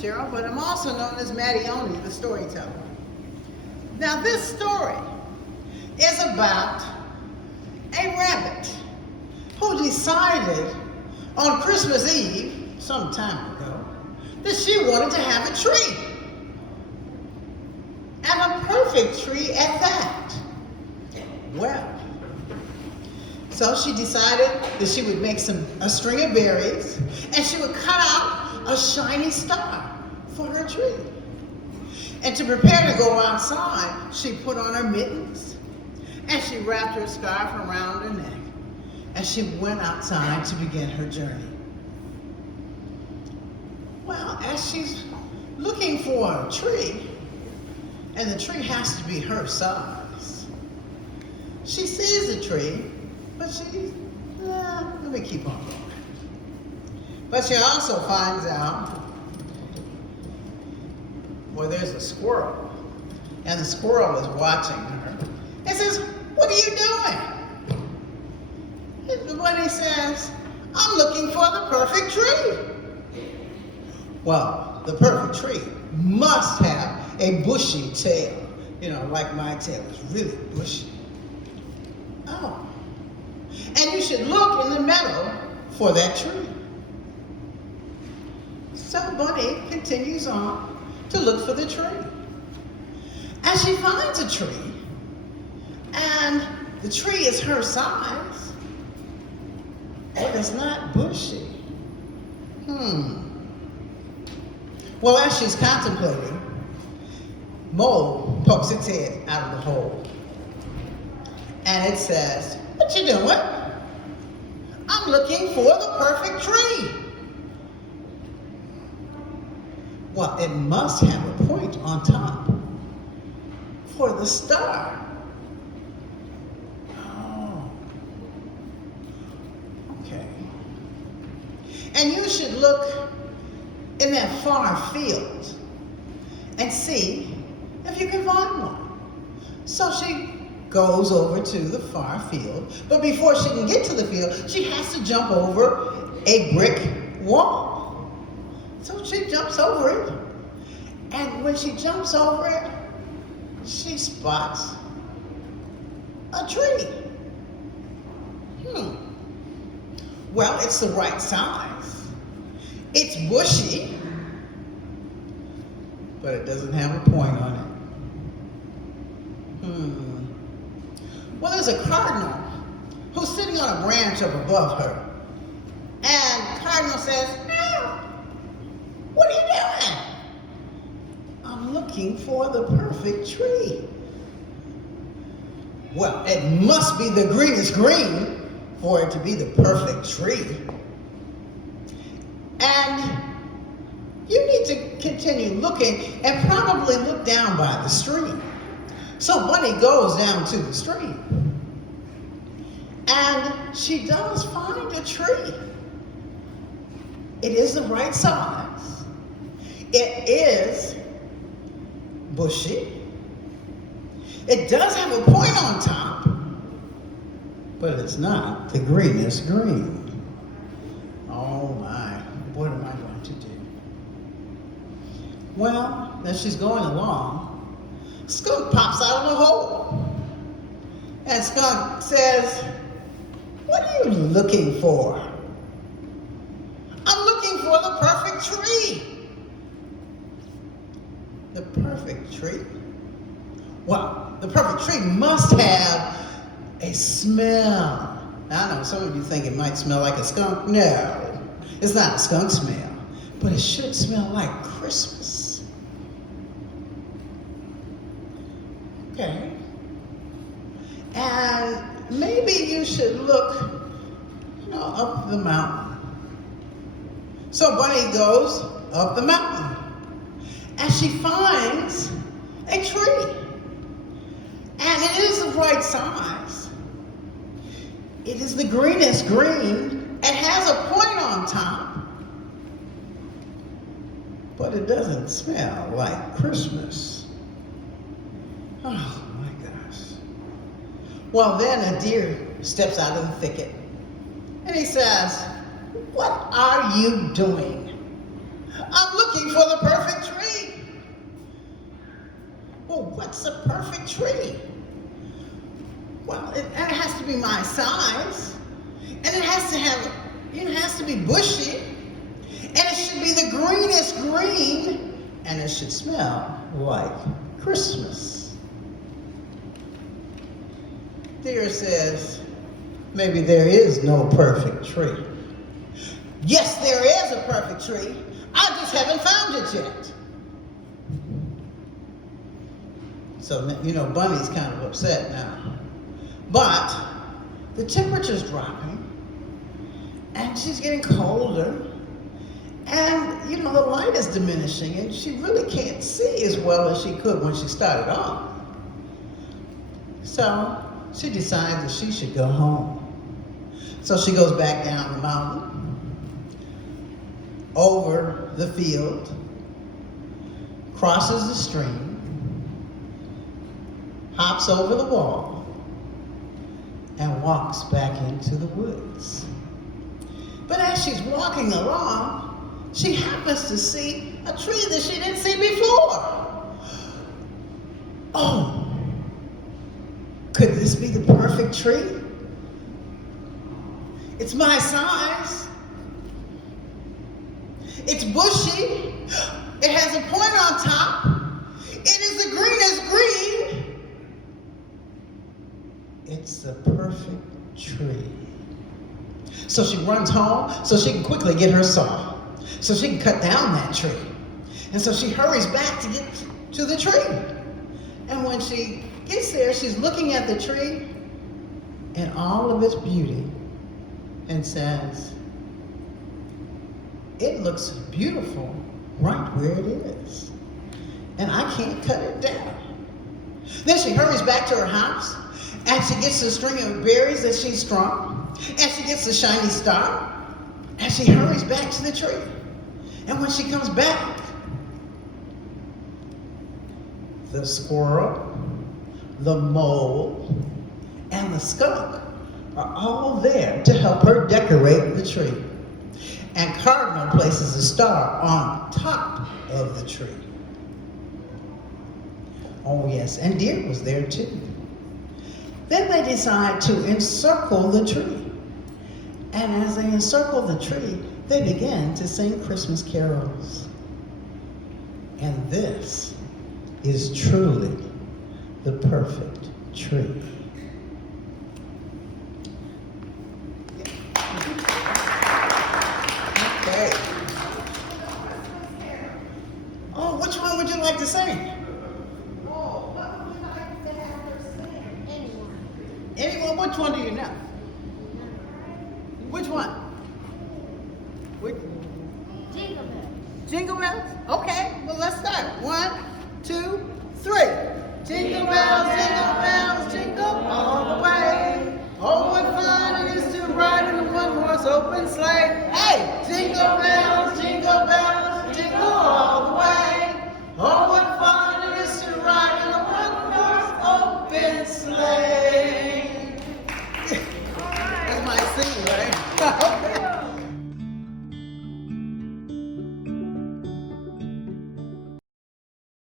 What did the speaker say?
Cheryl, but I'm also known as Mattione, the storyteller. Now this story is about a rabbit who decided on Christmas Eve, some time ago, that she wanted to have a tree. And a perfect tree at that. Well, so she decided that she would make a string of berries and she would cut out a shiny star for her tree. And to prepare to go outside, she put on her mittens and she wrapped her scarf around her neck and she went outside to begin her journey. Well, as she's looking for a tree, and the tree has to be her size, she sees a tree, but let me keep on going. But she also finds out where there's a squirrel, and the squirrel is watching her and says, "What are you doing?" And the bunny says, "I'm looking for the perfect tree." Well, the perfect tree must have a bushy tail, like my tail is really bushy. Oh, and you should look in the meadow for that tree. So Bunny continues on to look for the tree. And she finds a tree, and the tree is her size, but it's not bushy. Well, as she's contemplating, Mole pokes its head out of the hole. And it says, "What you doing?" "I'm looking for the perfect tree." Well, it must have a point on top for the star. Oh, okay. And you should look in that far field and see if you can find one. So she goes over to the far field, but before she can get to the field, she has to jump over a brick wall. So she jumps over it, and when she jumps over it, she spots a tree. Well, it's the right size. It's bushy, but it doesn't have a point on it. Well, there's a cardinal who's sitting on a branch up above her. And Cardinal says, "Meow, what are you doing?" "I'm looking for the perfect tree." Well, it must be the greenest green for it to be the perfect tree. And you need to continue looking and probably look down by the stream. So Bunny goes down to the stream. And she does find a tree. It is the right size. It is bushy. It does have a point on top, but it's not the greenest green. Oh my, what am I going to do? Well, as she's going along, Skunk pops out of the hole. And Skunk says, "What are you looking for?" "I'm looking for the perfect tree." The perfect tree? Well, the perfect tree must have a smell. Now, I know some of you think it might smell like a skunk. No, it's not a skunk smell, but it should smell like Christmas. Okay. And maybe you should look, up the mountain. So Bunny goes up the mountain, and she finds a tree. And it is the right size. It is the greenest green. It has a point on top, but it doesn't smell like Christmas. Oh my gosh. Well, then a deer steps out of the thicket and he says, "What are you doing?" I'm looking for the perfect tree. Well, what's a perfect tree? Well, it has to be my size, and it has to be bushy, and it should be the greenest green, and it should smell like Christmas. Dear says, maybe there is no perfect tree. Yes, there is a perfect tree. I just haven't found it yet. So, Bunny's kind of upset now. But the temperature's dropping, and she's getting colder, and, the light is diminishing, and she really can't see as well as she could when she started off. So she decides that she should go home. So she goes back down the mountain, over the field, crosses the stream, hops over the wall, and walks back into the woods. But as she's walking along, she happens to see a tree that she didn't see before. Oh, could this be the perfect tree? It's my size. It's bushy. It has a point on top. It is the greenest green. It's the perfect tree. So she runs home so she can quickly get her saw, so she can cut down that tree. And so she hurries back to get to the tree. And when she gets there, she's looking at the tree in all of its beauty and says, it looks beautiful right where it is, and I can't cut it down. Then she hurries back to her house, and she gets the string of berries that she's strung, and she gets the shiny star, and she hurries back to the tree. And when she comes back, the squirrel, the mole, and the skunk are all there to help her decorate the tree. And Cardinal places a star on top of the tree. Oh yes, and Deer was there too. Then they decide to encircle the tree. And as they encircle the tree, they begin to sing Christmas carols. And this is truly the perfect tree. Okay. Oh, which one would you like to sing? Oh, what would you like to have her sing? Anyone? Which one do you know? Which one? Which? Jingle bells. Jingle bells? Okay, well let's start. 1, 2, 3. Jingle bells, jingle all the way. Oh, what fun it is to ride in a one-horse open sleigh. Hey, jingle bells.